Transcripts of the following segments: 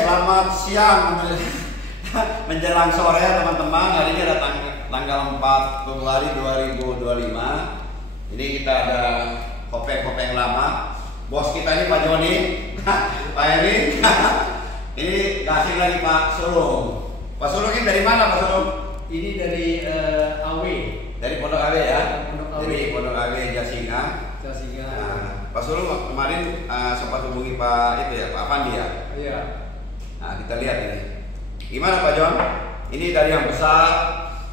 selamat siang menjelang sore teman-teman. Hari ini ada tanggal 4 Februari 2025. Ini kita ada kopeng-kopeng lama. Bos kita ini Pak Joni, Pak Eri. Ini kasih lagi Pak Sulung. Pak Sulung ini dari mana Pak Sulung? Ini dari AW. Dari Pondok AW ya? Pondok AW. Dari Pondok AW Jasinga. Jasinga. Nah, Pak Sulung kemarin sempat hubungi Pak itu ya, Pak Pandi ya? Iya. Nah, kita lihat ini. Gimana Pak Jon? Ini dari yang besar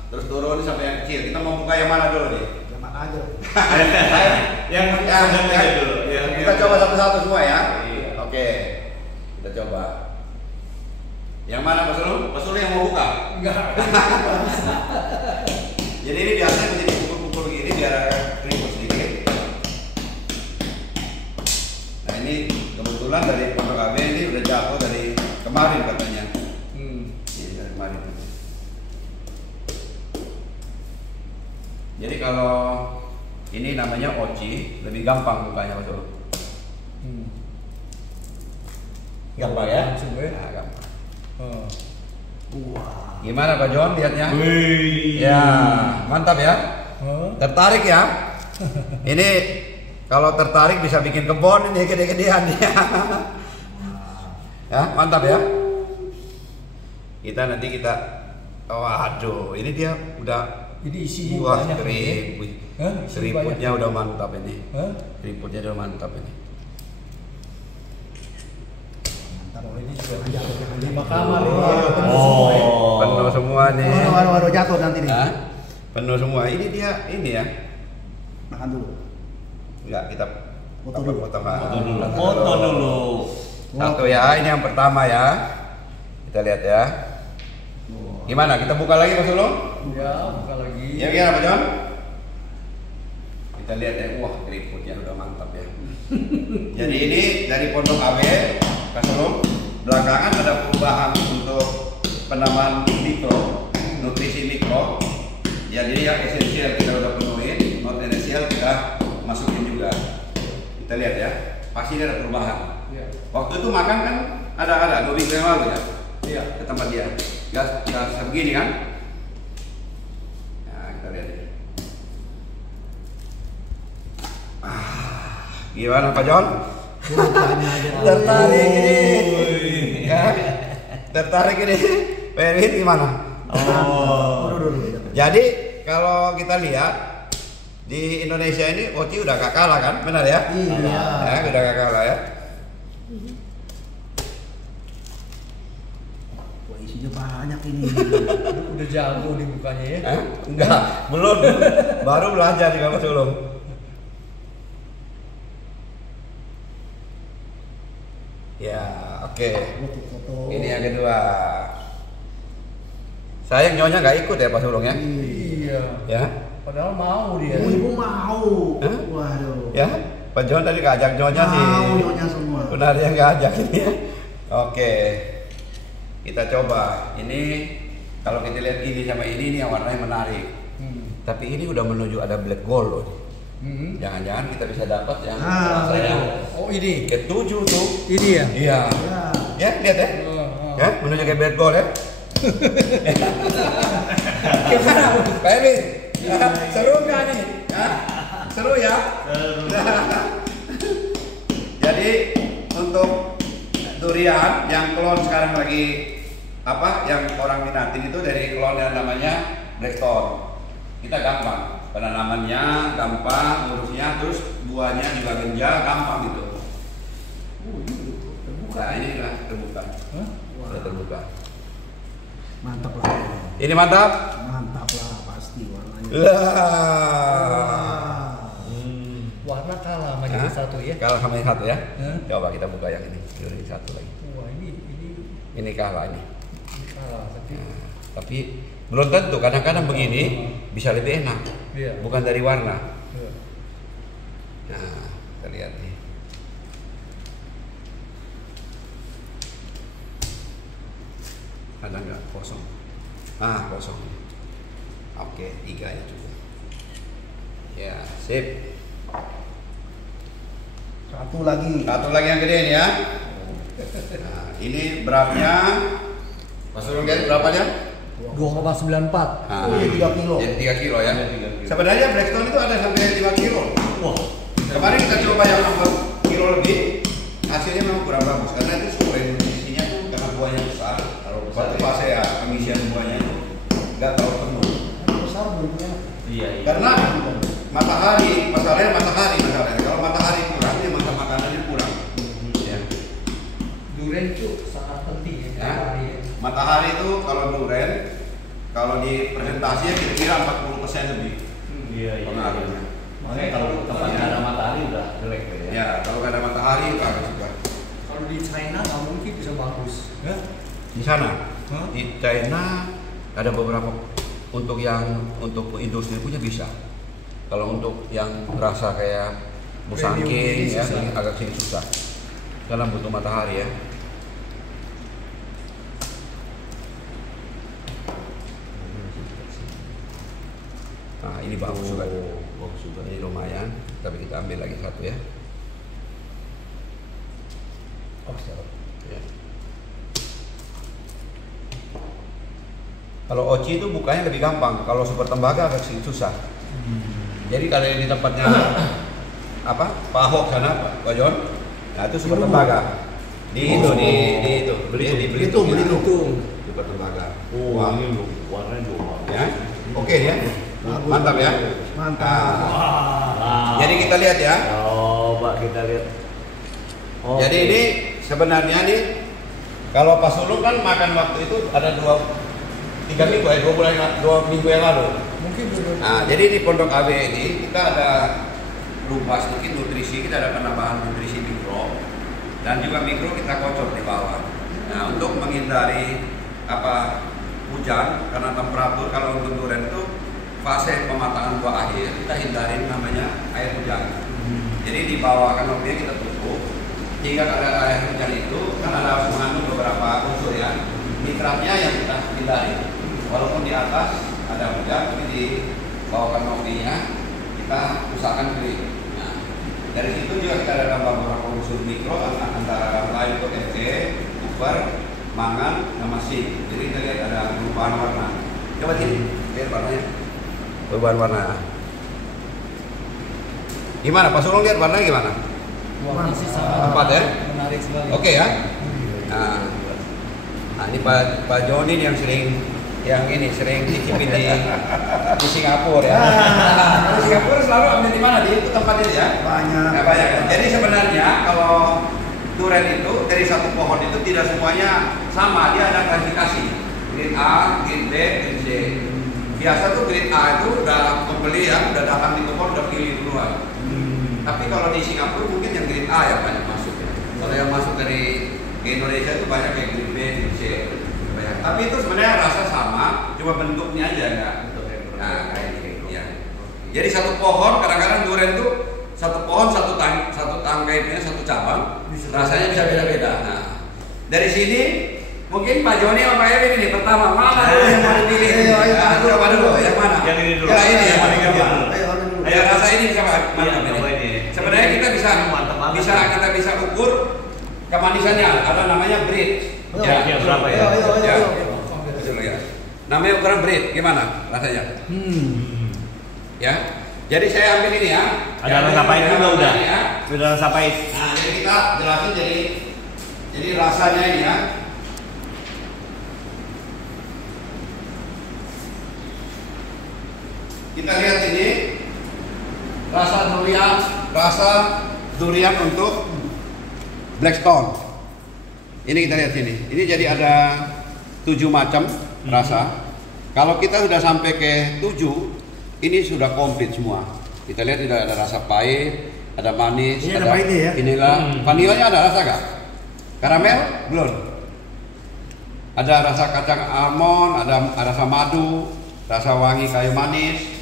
terus turun sampai yang kecil. Kita mau buka yang mana dulu nih? Yang mana aja. yang dulu. Kita coba satu-satu semua ya. Iya. Oke. Kita coba. Yang mana Pak Sulung? Pak Sulung yang mau buka? Enggak. Jadi ini biasanya mesti dipukul-pukul gini biar keriput sedikit. Nah, ini kebetulan dari Pondok AB ini udah jatuh dari kemarin katanya. Ini dari kemarin. Jadi kalau ini namanya oci, lebih gampang bukanya Mas Sulung. Gampang ya? Nah, gampang. Wah. Gimana Pak Jon lihatnya? Wih. Ya, mantap ya. Tertarik ya? Ini kalau tertarik bisa bikin kebun ini gede-gedean ya. Ya, mantap ya. Nanti kita waduh, ini dia udah Jadi isinya wah, banyak. keriput. Hah? Keriputnya udah mantap ini. Hah? Keriputnya udah mantap ini. Oh, ini juga 5 kamar ini. Penuh semua nih. Waduh, jatuh nanti nih. Hah? Penuh semua. Ini dia ini ya. Makan dulu. Enggak, kita Foto dulu. Foto dulu. Satu ya, ini yang pertama ya. Kita lihat ya. Gimana? Kita buka lagi Mas Sulung? Ya, buka lagi. Ya gimana Pak Jon? Kita lihat ya. Wah, keriputnya udah mantap ya. Jadi ini dari Pondok AW, Mas Sulung. Belakangan ada perubahan untuk penambahan mikro, nutrisi mikro. Ya, jadi yang esensial kita udah penuhin, non esensial kita masukin juga. Kita lihat ya. Pasti ada perubahan. Iya. Waktu itu makan kan ada 2 minggu yang lalu ya. Iya. Ke tempat dia. Gas segini kan? Nah, kita lihat ini. Gimana Pak Jon? Tertarik ini. Ya. Tertarik ini. Pak Erwin gimana? Jadi kalau kita lihat di Indonesia ini Oci udah gak kalah kan? Benar ya? Iya. Ya, udah gak kalah ya. Wah, isinya banyak ini. Udah jago nih bukanya ya. Enggak, belum. Baru belajar juga Mas Sulung. Ya, oke. Foto. Ini yang kedua. Sayang nyonya nggak ikut ya Pak Sulung ya? Iya. Ya, Padahal mau dia. Ibu mau. Hah? Waduh. ya. Pak Jon tadi ngajak nyonya sih. Mau nyonya semua. Benar ya nggak ajak ini ya. Oke, kita coba. Ini kalau kita lihat ini sama ini yang warnanya menarik. Tapi ini udah menuju ada black gold loh. Jangan-jangan kita bisa dapat yang rasanya Oh, ini. ketujuh tuh. Ini ya. Iya. Ya. Ya, lihat ya. Ya, menuju ke black gold ya. Gimana? Pak Ewi? Seru nggak nih? Hah? Seru ya? Jadi untuk durian yang klon sekarang lagi apa yang orang minatin itu dari klon yang namanya Blackthorn. Kita gampang, penanamannya gampang, ngurusnya, terus buahnya juga genjal, gampang gitu. Ini terbuka. Nah, ini sudah terbuka. Hah? Sudah terbuka. Mantap lah. Ini mantap. Mantap lah pasti warnanya. Lah. Warna kalah sama yang satu ya. Kalah sama yang satu ya. Hah? Coba kita buka yang ini. Ini satu lagi. Wah, ini Ini kalah ini. kalah tapi Nah, tapi belum tentu. Kadang-kadang begini bisa lebih enak. Iya. Bukan dari warna. Iya. Nah, kita lihat nih. Ada nggak kosong? Ah, kosong. Oke, 3 ya cukup. Ya, sip. Satu lagi. Satu lagi yang gede ini ya. Nah, ini beratnya, Mas Ulung lihat berapanya? 2,94. Nah, Oh, iya, 3 kilo. Jadi 3 kilo ya. Iya, 3 kilo. Sebenarnya Blackstone itu ada sampai 5 kilo. Wah. Kemarin kita coba yang 4 kilo lebih, hasilnya memang kurang bagus karena itu sumber nutrisinya tuh karena buahnya besar. Kalau waktu fase ya pengisian buahnya itu nggak terlalu penuh. Besar bentuknya. Iya. Karena matahari, masalahnya. Kalau matahari kurang, ya masa makanannya kurang. Ya. Durian itu sangat penting ya. Ya. Matahari itu kalau durian, kalau di presentasinya kira-kira 40% lebih Iya. pengaruhnya. Makanya kalau tempat nggak ada matahari udah jelek ya. Ya, kalau nggak ada matahari bagus juga. Kalau di China nggak mungkin bisa bagus. Ya? Di sana, Hah? di China ada beberapa untuk industri punya bisa. Kalau untuk yang rasa kayak musangking Premium ini ya, susah. ini agak sedikit susah karena butuh matahari ya. Nah ini bagus juga. Bagus juga. Ini lumayan, tapi kita ambil lagi satu ya. Oh, siap. Ya. Kalau oci itu bukanya lebih gampang, kalau super tembaga agak sedikit susah. Jadi kalau di tempatnya apa Pak Ahok sana, Pak John, nah itu super tembaga. Di itu, di itu, di Belitung, super tembaga. Oh, Wah, ini loh, warnanya juga. ya, oke ya, mantap ya. Mantap. Wah. Jadi kita lihat ya. Coba kita lihat. Oke. Jadi ini sebenarnya nih, kalau Pak Sulung kan makan waktu itu ada 3 minggu ya, 2 minggu yang lalu. Mungkin durian. Nah, jadi di Pondok AB ini kita ada lupa sedikit nutrisi, kita ada penambahan nutrisi mikro dan juga mikro kita kocor di bawah. Nah, untuk menghindari hujan karena temperatur kalau untuk durian itu fase pematangan buah akhir kita hindarin namanya air hujan. Jadi di bawah kanopinya kita tutup. Jika ada air hujan itu kan ada mengandung beberapa unsur ya. Nitratnya yang kita hindari. Walaupun di atas ada hujan, tapi di bawah kanopinya kita usahakan kering. Nah, dari situ juga kita ada beberapa unsur mikro antara lain itu Fe, kupar, mangan, sama zinc. Jadi kita lihat ada perubahan warna. Coba sini, lihat warnanya. Perubahan warna. Gimana? Pak Sulung lihat warnanya gimana? Warna sih sangat Empat ya? menarik sekali. Oke ya. Nah ini Pak Joni yang sering cicipin di Singapura ya. Di Singapura selalu ambil di mana? Di itu tempatnya ya. Banyak. Nah, banyak. Jadi sebenarnya kalau durian itu dari satu pohon itu tidak semuanya sama, dia ada klasifikasi. Grade A, grade B, grade C. Biasa tuh grade A itu udah pembeli ya, udah datang di toko udah pilih duluan. Tapi kalau di Singapura mungkin yang grade A yang banyak masuk ya. Kalau yang masuk dari Indonesia itu banyak yang grade B, grade C. Banyak. Tapi itu sebenarnya rasa sama, cuma bentuknya aja enggak. Nah, kayak gitu ya. Jadi satu pohon kadang-kadang durian itu satu pohon satu tangkai satu cabang, rasanya bisa beda-beda. Nah, dari sini mungkin Pak Joni sama Pak Erwin ini pertama mana dulu yang mau dipilih? Coba dulu yang mana? Yang ini dulu. Ya ini yang mana? Yang ini dulu. Ayo rasa ini sama Iya, mantap coba ini. ini. Sebenarnya kita kita bisa ukur kemanisannya. Ada namanya bridge. Ya, berapa ya? Ayo. Betul ya. Namanya ukuran bridge. Gimana rasanya? Ya. Jadi saya ambil ini ya. Ada rasa pahit juga udah. Ya. Udah rasa pahit. Nah, jadi kita jelasin jadi rasanya ini ya. Kita lihat ini rasa durian untuk Blackstone. Ini kita lihat sini. Ini jadi ada 7 macam rasa. Kalau kita sudah sampai ke 7, ini sudah komplit semua. Kita lihat tidak ada rasa pahit, ada manis, Ini ada pahitnya ya? Vanilla. Vanillanya ada rasa nggak? Karamel belum. Ada rasa kacang almond, ada rasa madu, rasa wangi kayu manis.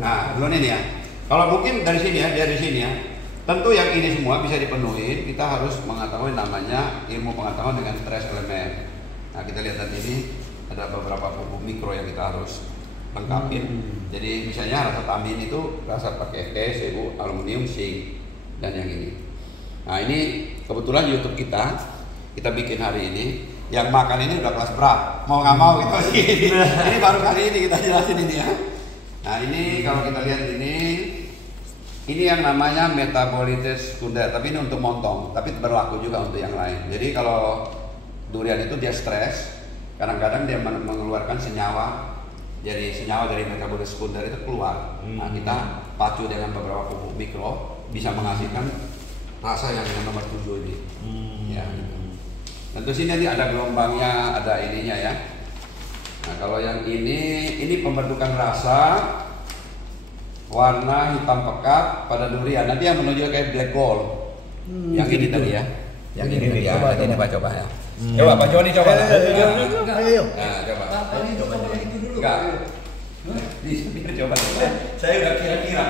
Nah, belum ini ya. Kalau mungkin dari sini ya, tentu yang ini semua bisa dipenuhi. Kita harus mengetahui namanya ilmu pengetahuan dengan trace element. Nah, kita lihat tadi ini ada beberapa pupuk mikro yang kita harus lengkapin. Jadi misalnya rasa tamin itu rasa pakai Fe, Cu, aluminium, zinc dan yang ini. Nah, ini kebetulan YouTube kita bikin hari ini. Yang makan ini udah kelas berat, mau nggak mau gitu sih. Ini baru kali ini kita jelasin ini ya. Nah ini kalau kita lihat ini yang namanya metabolites sekunder, tapi ini untuk montong, tapi berlaku juga untuk yang lain. Jadi kalau durian itu dia stres, kadang-kadang dia mengeluarkan senyawa. Jadi senyawa dari metabolites sekunder itu keluar. Nah kita pacu dengan beberapa pupuk mikro bisa menghasilkan rasa yang nomor 7 ini. Ya. Tentu sini nanti ada gelombangnya, ada ininya ya. Nah kalau yang ini pembentukan rasa, warna hitam pekat pada durian. Nanti yang menuju kayak black gold. Yang ini tadi ya. Yang ini ya. Ini coba ya. Coba Pak Joni coba. Ayo. Nah coba. Coba yang itu dulu. Enggak. Biar coba. Saya udah kira-kira.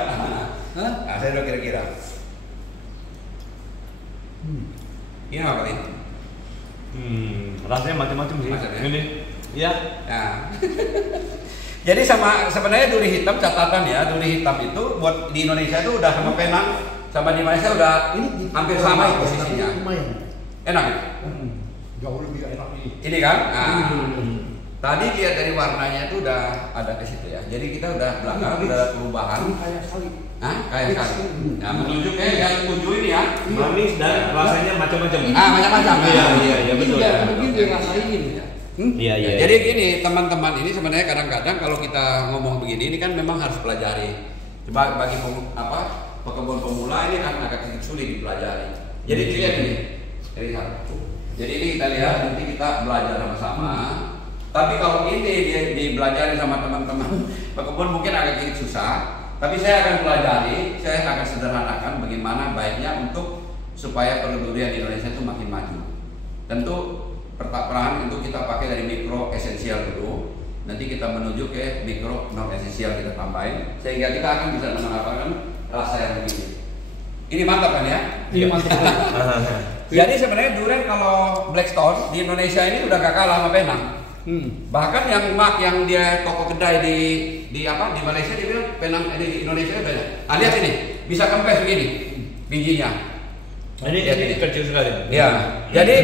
Nah, saya udah kira-kira. Ini apa ini? Rasanya macam-macam sih. Macam ya? Ini. Iya. Nah. Jadi sebenarnya duri hitam catatan ya, duri hitam itu buat di Indonesia itu udah sama Penang sama di Malaysia udah hampir sama itu posisinya. Lumayan. Enak. Jauh lebih enak ini. Ini kan? Nah, tadi lihat dari warnanya itu udah ada ke situ ya. Jadi kita udah belakangan udah ada perubahan. Ini kayak sekali. Hah? Kayak sekali. Nah, menuju ke yang 7 ini ya. Manis dan rasanya macam-macam. Macam-macam. Iya betul ya. Begini dia rasain ini ya. Iya. Jadi gini teman-teman, ini sebenarnya kadang-kadang kalau kita ngomong begini ini kan memang harus pelajari. Coba bagi pekebun pemula ini kan agak sedikit sulit dipelajari. Jadi dilihat ini, lihat. Jadi ini kita lihat nanti kita belajar sama-sama. Tapi kalau ini dipelajari sama teman-teman pekebun mungkin agak sedikit susah. Tapi saya akan pelajari, saya akan sederhanakan bagaimana baiknya untuk supaya penduduk di Indonesia itu makin maju. Tentu pertama itu kita pakai dari mikro esensial dulu, nanti kita menuju ke mikro non esensial kita tambahin sehingga kita akan bisa mendapatkan rasa yang begini. Ini mantap kan ya? Iya mantap. Jadi sebenarnya durian kalau Blackstone di Indonesia ini udah gak kalah sama Penang. Bahkan yang dia toko kedai di Malaysia dia bilang Penang di Indonesia banyak. Ah lihat ini, bisa kempes begini bijinya. Ini kecil sekali. Ya. Jadi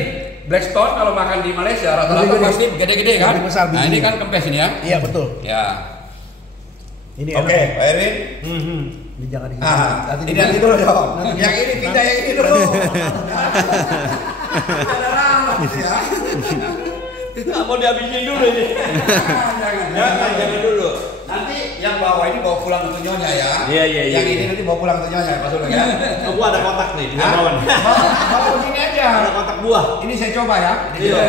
Blackstone kalau makan di Malaysia rata-rata pasti gede-gede kan? Besar Nah ini kan kempes ini ya? Iya betul. Ya. Ini Oke, Pak Erwin. Ini jangan di. Ini nanti dulu dong. Yang ini pindah yang ini dulu. Ya. Tidak mau dihabisin dulu ini. Jangan dulu. Nanti yang bawah ini bawa pulang untuk nyonya ya. Iya. Yang ini nanti bawa pulang untuk nyonya, Pak Sulung ya. Aku ada kotak nih di bawah. Bawa begini aja. Ada kotak buah. Ini saya coba ya. Iya.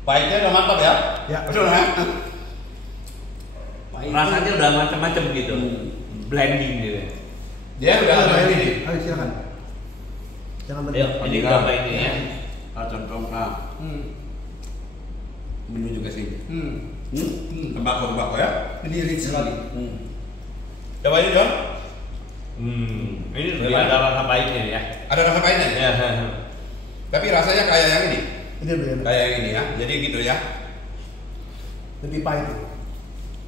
Pahitnya udah mantap ya. Ya. Betul ya. Rasanya udah macam-macam gitu. Blending gitu. Dia udah ada ini. Ayo silakan. Jangan Ayo, ini berapa ini ya? Contoh menuju ke sini. Tembakau ya. Ini rich sekali. Coba ini John. Ini lebih ada rasa pahitnya ya. Ada rasa pahitnya. Ya. Tapi rasanya kayak yang ini. Ini lebih enak. Kayak yang ini ya. Jadi gitu ya. Lebih pahit.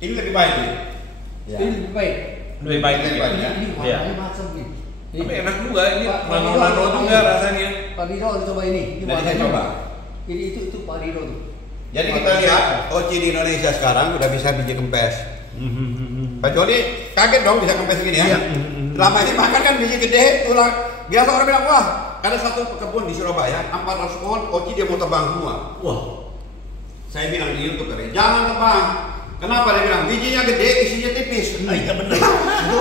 Ini lebih pahit nih. Ini lebih baik. Lebih pahit Lebih gitu. pahit ya. Ini warnanya macam ini. Tapi enak juga ini. Pak Nano juga rasanya. Pak Dino coba ini. Jadi saya warnanya. coba. Ini itu Pak Dino tuh. Jadi kita lihat Oci di Indonesia sekarang udah bisa biji kempes. Pak Joni kaget dong bisa kempes gini ya. Lama ini makan kan biji gede, tulang. Biasa orang bilang wah ada satu kebun di Surabaya 400 pohon Oci dia mau tebang semua. Wah. Saya bilang di YouTube tadi jangan tebang. Kenapa dia bilang bijinya gede isinya tipis. Iya benar. Itu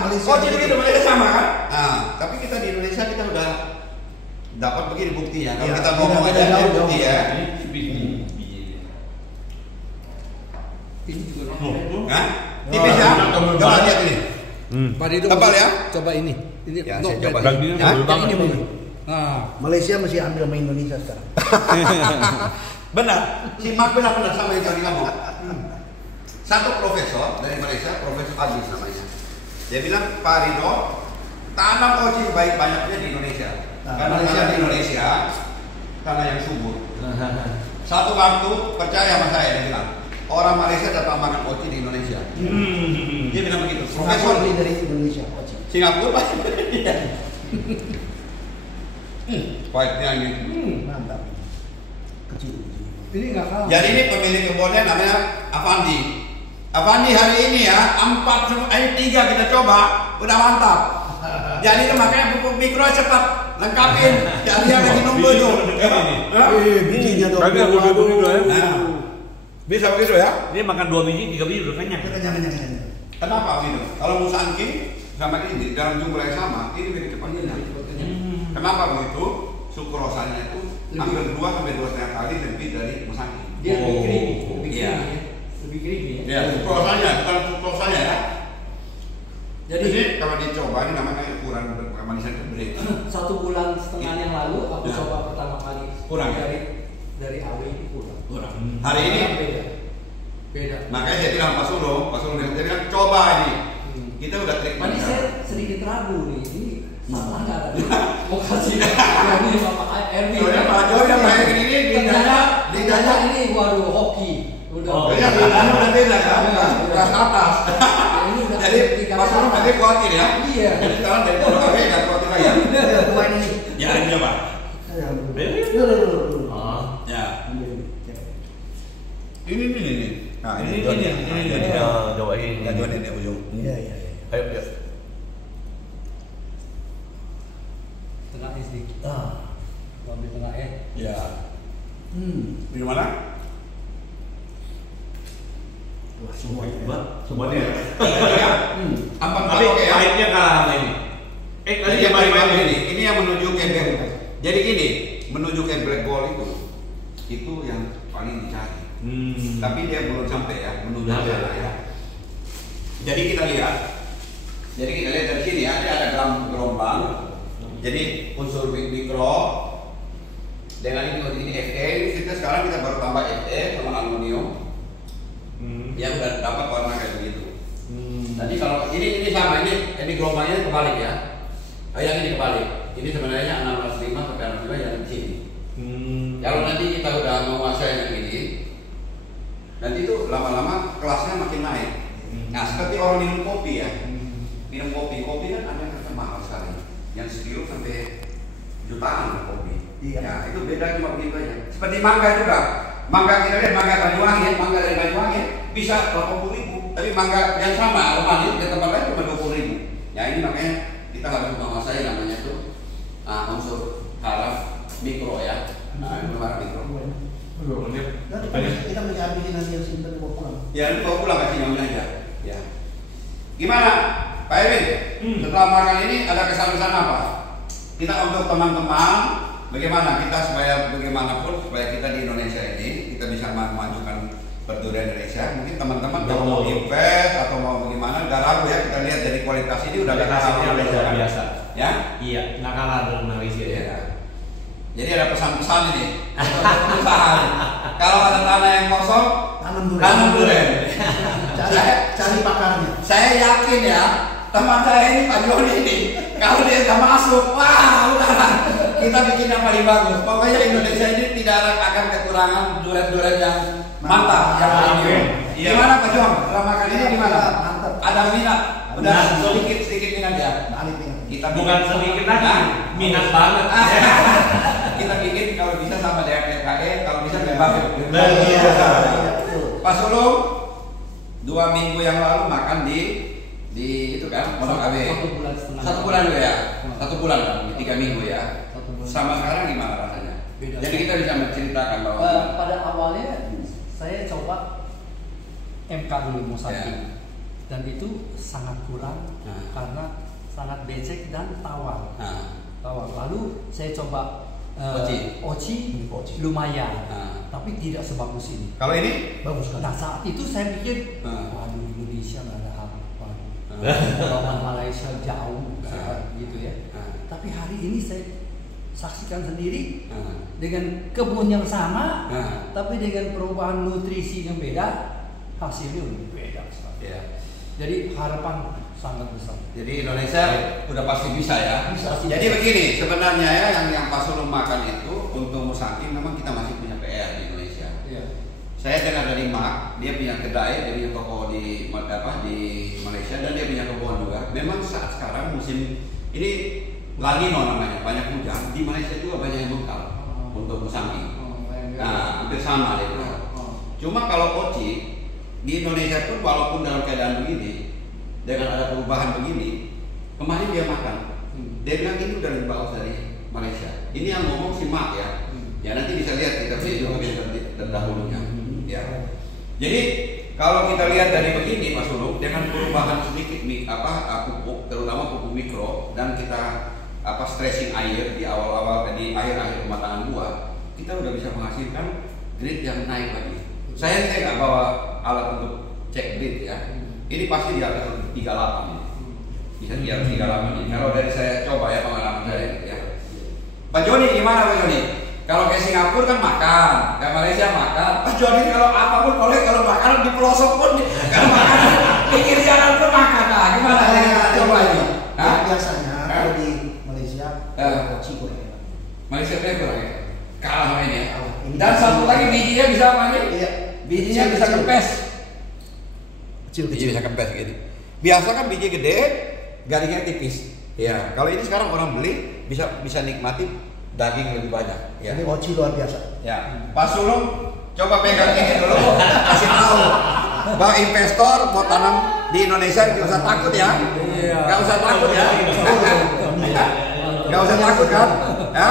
Malaysia. Oci begitu mereka sama kan? Nah, tapi kita di Indonesia kita udah dapat begini buktinya. Kalau Iya, kita ngomong beda, aja beda, ada bukti jauh. ya. Ini juga Hah? Tipis ya? Coba lihat ini. Pak Dino. Tebal ya? Coba ini. Ini Ya, not saya coba. bad. Dagingnya Hah? tebal banget. Ini bagus. Nah, Malaysia masih ambil sama Indonesia sekarang. Benar, simak benar-benar sama yang tadi ngomong. Satu profesor dari Malaysia, Profesor Aziz namanya. Dia bilang, Pak Ridho, tanam Oci baik banyaknya di Indonesia. Karena Malaysia di Indonesia, tanah yang subur. Satu waktu, percaya sama saya, dia bilang, orang Malaysia datang makan Oci di Indonesia. Dia bilang begitu. Singapura Profesor beli dari Indonesia. Singapura Pak. Pahitnya ini. Mantap. Kecil. Ini nggak kalah. Jadi ini pemilik kebunnya namanya Avandi. Avandi hari ini ya 3 kita coba udah mantap. Jadi itu makanya pupuk mikro cepat lengkapin. Jadi yang lagi nunggu itu. Bijinya dong. Kagak gua dulu ya. Nah, bisa begitu ya? Dia makan 2 biji, 3 biji udah kenyang. Kenyang. Kenapa begitu? Kalau musangking sama ini dalam jumlah yang sama, ini lebih cepat kenyang. Kenapa begitu? Sukrosanya itu hampir 2 sampai 2,5 kali lebih dari musangking. Dia lebih creamy, Iya. lebih creamy ya. Ya, sukrosanya, bukan sukrosanya ya. Jadi kalau dicoba ini namanya ukuran kemanisan keberik. 1 bulan setengah yang lalu aku Ya. coba pertama kali Kurang ya? dari AW itu kurang. Hari ini beda. makanya saya bilang Pak Sulung dia bilang coba ini. Kita udah treatment. Tadi saya sedikit ragu nih, ini salah nggak ada? Mau kasih ini Bapak Erwin. Soalnya Pak Jo yang main ini Ternyata ini waduh hoki. Udah. Oh, ya, ini udah beda kan? Kelas atas. Ini udah Jadi Pak Sulung nanti khawatir ya. Iya. Jadi sekarang dari Pondok Ave nggak khawatir lagi ya. Tuan ini. Ya ini Pak. Oh. Ya. Ini. Nah Ini cobain. Ya Johan ini ujung. Iya. Ayo, ya. Tengah sedikit. Ah. Ambil tengah ya. Ya. Di mana? Wah, semua. Semuanya. Ampan Tapi oke ya. pahitnya kalah sama ini. Tadi yang paling ini yang menuju ke black. Jadi gini, menuju ke black gold itu yang paling dicari. Tapi dia belum sampai ya, menuju Nah, sana ya. Jadi kita lihat dari sini ya, ada gelombang. Jadi unsur mikro dengan ini Fe, kita sekarang kita baru tambah Fe sama aluminium. Yang udah dapat warna kayak begitu. Tadi kalau ini sama ini gelombangnya kebalik ya. Yang ini kebalik. Ini sebenarnya 605 sampai 605 yang di sini. Kalau nanti kita udah menguasai yang ini, nanti itu lama-lama kelasnya makin naik. Nah seperti orang minum kopi ya, minum kopi kan ada yang mahal sekali, yang sekilo sampai jutaan kopi. Iya. Ya itu beda cuma begitu aja. Seperti mangga juga. Mangga kita lihat mangga Banyuwangi, mangga dari Banyuwangi bisa 80.000, tapi mangga yang sama Romani di tempat lain cuma 20.000. Ya ini makanya kita harus menguasai namanya itu unsur haraf mikro ya. Nah itu haraf mikro. Nanti kita menyiapin nanti yang simpen dibawa pulang. Ya ini bawa pulang kasih nyonya aja. Ya. Gimana Pak Erwin? Setelah makan ini ada kesan-kesan apa? Kita untuk teman-teman bagaimana kita supaya bagaimanapun supaya kita di Indonesia ini kita bisa memajukan perdurian Indonesia. Mungkin teman-teman kalau mau invest atau mau bagaimana nggak ragu ya, kita lihat dari kualitas ini udah Kualitasnya luar biasa. Ya. Iya, nggak kalah dengan Malaysia ya. Ya. Jadi ada pesan-pesan ini untuk perusahaan. Kalau ada tanah yang kosong, tanam durian. Cari pakarnya. Saya yakin ya, teman saya ini Pak Joni ini, kalau dia sudah masuk, wah udah kita bikin yang paling bagus. Pokoknya Indonesia ini tidak akan kekurangan durian-durian yang mantap, yang premium. Iya. Gimana Pak Jon? Setelah makan ini gimana? Mantap. Ada minat? Udah Minat. sedikit minat ya. Kita Bukan sedikit lagi, minat banget. Kita bikin kalau bisa sama DKE, kalau bisa bebas. Iya. Pak Sulung 2 minggu yang lalu makan di itu kan Pondok Ave. 1 bulan setengah. 1 bulan dulu ya. 1 bulan kan, 3 minggu ya. 1 bulan. Sama sekarang gimana rasanya? Beda. Jadi kita bisa menceritakan bahwa Pada awalnya saya coba MK dulu Musaki Ya. dan itu sangat kurang Nah. karena sangat becek dan tawar. nah, Lalu saya coba Oci. lumayan, Nah. tapi tidak sebagus ini. Kalau ini Bagus kan? Nah saat itu saya pikir, Nah. waduh Indonesia nggak ada apa-apa, Nah. lawan Malaysia jauh, Nah. gitu ya. Nah. Tapi hari ini saya saksikan sendiri Nah. dengan kebun yang sama, Nah. tapi dengan perubahan nutrisi yang beda, hasilnya lebih beda sekali. Ya. Jadi harapan sangat besar. Jadi Indonesia udah pasti bisa ya. Bisa. Jadi begini, sebenarnya ya yang Pak Sulung makan itu untuk Musaki memang kita masih punya PR di Indonesia. Iya. Saya dengar dari Mak, dia punya kedai, dia punya toko di Malaysia dan dia punya kebun juga. Memang saat sekarang musim ini La Nino namanya, banyak hujan. Di Malaysia juga banyak yang mengkal untuk musambi. Nah, hampir sama dia bilang. Cuma kalau poci di Indonesia pun walaupun dalam keadaan begini, dengan ada perubahan begini, kemarin dia makan. Dia bilang ini udah lebih bagus dari Malaysia. Ini yang ngomong si Mak ya. Ya nanti bisa lihat kita video terdahulunya. Ya. Jadi kalau kita lihat dari begini Mas Uluk, dengan perubahan sedikit pupuk, terutama pupuk mikro, dan kita stressing air di awal-awal di akhir-akhir pematangan buah, kita udah bisa menghasilkan grade yang naik lagi. Saya nggak bawa alat untuk cek grade ya. Ini pasti di atas 38 ya. Bisa di atas 38 ini. Kalau dari saya coba ya pengalaman saya ya. Pak Joni gimana Pak Joni? Kalau ke Singapura kan makan, ke Malaysia makan. Pak Joni kalau apapun boleh, kalau makanan di pelosok pun kalau makanan pikir jalan pun makan. Nah, gimana? Coba ini. Biasanya kalau di Malaysia poci kurang enak. Malaysia kurang ya. Kalah sama ini ya. Dan Dan satu lagi bijinya bisa apa nih? Iya. Bijinya bisa kempes. Kecil. Biji bisa kempes gitu. Biasa kan biji gede, garingnya tipis. Ya, kalau ini sekarang orang beli bisa nikmati daging lebih banyak. Ya. Ini poci luar biasa. Ya, Pak Sulung coba pegang ini dulu, kasih tahu bahwa investor mau tanam di Indonesia nggak usah takut ya, nggak usah takut ya, nggak usah takut kan? Ya?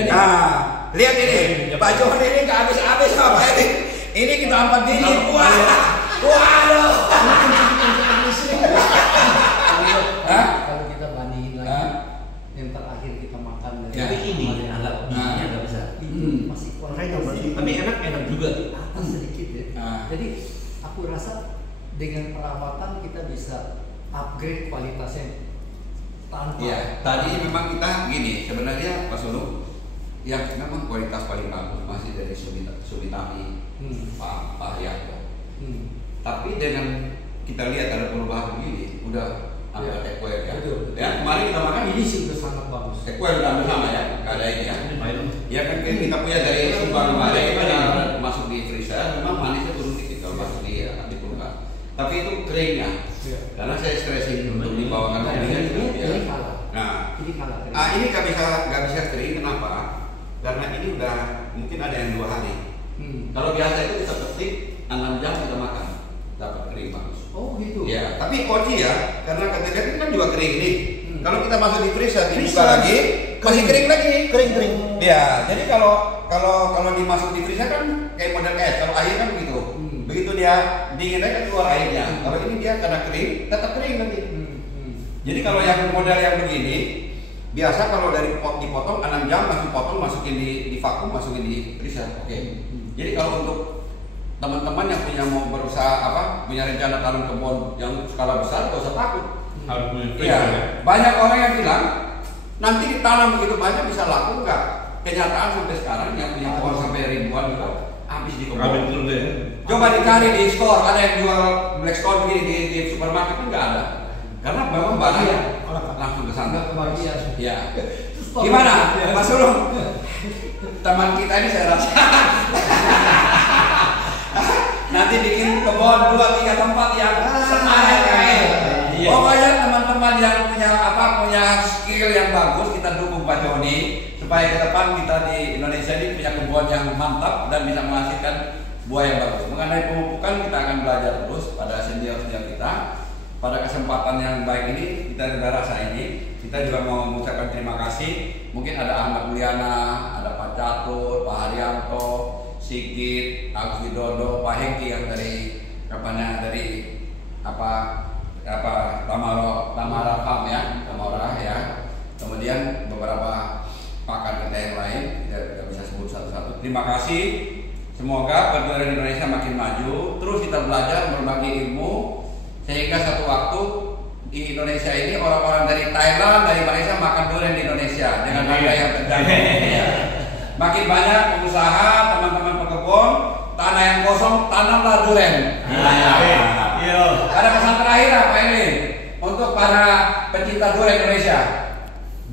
Nah, lihat ini, Pak Joni ini nggak habis-habis apa ini? Ini kita 4 biji, waduh. Kalau kita bandingin lagi yang terakhir kita makan dari Ya. Tapi ini agak bijinya nggak besar. masih kurang Makanya masih- Tapi enak juga. di atas sedikit ya. Nah. Jadi aku rasa dengan perawatan kita bisa upgrade kualitasnya tanpa. Iya, tadi memang kita gini, sebenarnya Pak Sulung yang memang kualitas paling bagus masih dari Subitami, Pak Yahya. Tapi dengan kita lihat ada perubahan begini, udah ambil Equer ya. Betul. Ya, kemarin kita makan Ini sih udah sangat bagus. Equer udah ambil sama ya, nggak ada ini ya. Ya kan kita punya dari Subang kemarin kita masuk di freezer, memang manisnya turun dikit kalau masuk di kulkas. Tapi itu keringnya, karena saya stressing untuk dibawakan Nah, keringnya juga. ini kalah. Nah, Ini kalah. ini nggak bisa kering, kenapa? Karena ini udah mungkin ada yang 2 hari. Kalau biasa itu kita petik 6 jam kita makan, dapat kering bagus. Oh gitu. Ya, tapi poci ya, karena ketika itu kan juga kering nih. Kalau kita masuk di freezer, dibuka Freezer. lagi, masih kering lagi. Kering. Ya, jadi kalau dimasuk di freezer kan kayak model es, kalau air kan begitu. Begitu dia dingin aja kan keluar airnya. Kalau ini dia karena kering, tetap kering nanti. Jadi kalau yang model yang begini, biasa kalau dari dipotong 6 jam langsung potong, masukin di vakum, masukin di freezer. Oke. Jadi kalau untuk teman-teman yang mau berusaha punya rencana tanam kebun yang skala besar, gak usah takut. Harus punya Iya, freezer ya. banyak orang yang bilang nanti ditanam begitu banyak bisa laku nggak? Kenyataan sampai sekarang yang punya pohon sampai ribuan juga habis di Habis kebun. dulu deh. Coba dicari di store, ada yang jual Blackstone begini di supermarket pun nggak ada. Karena memang barangnya langsung ke sana. Nggak kebagian. Ya. Gimana, Mas Sulung? Teman kita ini saya rasa nanti bikin kebun 2-3 tempat yang senang. Pokoknya teman-teman yang punya skill yang bagus, kita dukung Pak Joni supaya ke depan kita di Indonesia ini punya kebun yang mantap dan bisa menghasilkan buah yang bagus. Mengenai pemupukan kita akan belajar terus pada senior-senior kita. Pada kesempatan yang baik ini kita sudah rasa ini, kita juga mau mengucapkan terima kasih. Mungkin ada Ahmad Mulyana, ada Pak Catur, Pak Haryanto, Sigit, Agus Widodo, Pak Hengki yang dari Tamara Farm ya, Tamara ya. Kemudian beberapa pakar kita yang lain, tidak bisa sebut satu-satu. Terima kasih. Semoga perguruan Indonesia makin maju. Terus kita belajar berbagi ilmu sehingga satu waktu di Indonesia ini orang-orang dari Thailand, dari Malaysia makan durian di Indonesia dengan harga yang terjangkau. Ya. Makin banyak pengusaha, teman-teman pekebun, tanah yang kosong tanamlah durian. Ada pesan terakhir apa ini untuk para pecinta durian Indonesia?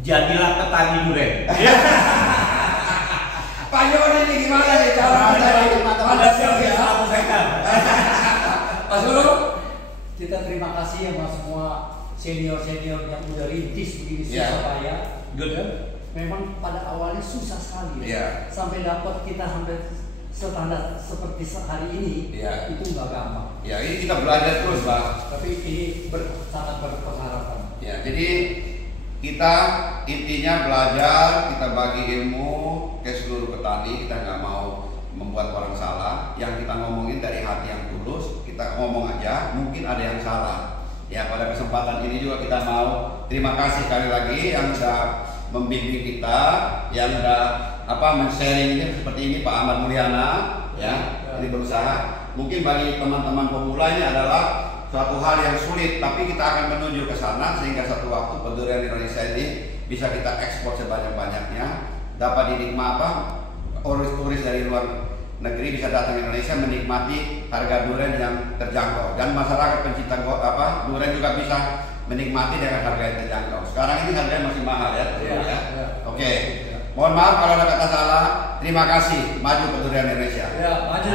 Jadilah petani durian. Pak Joni ini gimana nih cara Ada Mas Guru, kita terima kasih sama semua senior-senior yang udah rintis begini susah payah. Good. Memang pada awalnya susah sekali ya. Sampai dapat kita hampir standar seperti hari ini, itu nggak gampang. Ya, ini kita belajar terus, Pak. Tapi ini sangat berpengharapan. Ya, jadi kita intinya belajar, kita bagi ilmu ke seluruh petani. Kita nggak mau membuat orang salah. Yang kita ngomongin dari hati yang tulus, kita ngomong aja. Mungkin ada yang salah. Ya, pada kesempatan ini juga kita mau terima kasih sekali lagi yang sudah membimbing kita, yang sudah men-sharing ini seperti ini, Pak Ahmad Mulyana, ya, ini berusaha. Mungkin bagi teman-teman pemula ini adalah suatu hal yang sulit, tapi kita akan menuju ke sana sehingga satu waktu durian Indonesia ini bisa kita ekspor sebanyak-banyaknya, dapat dinikmati turis dari luar negeri bisa datang ke Indonesia menikmati harga durian yang terjangkau, dan masyarakat pencinta durian juga bisa menikmati dengan harga yang terjangkau. Sekarang ini harganya masih mahal ya. Oke. Mohon maaf kalau ada kata salah. Terima kasih. Maju ke durian Indonesia. Ya, maju.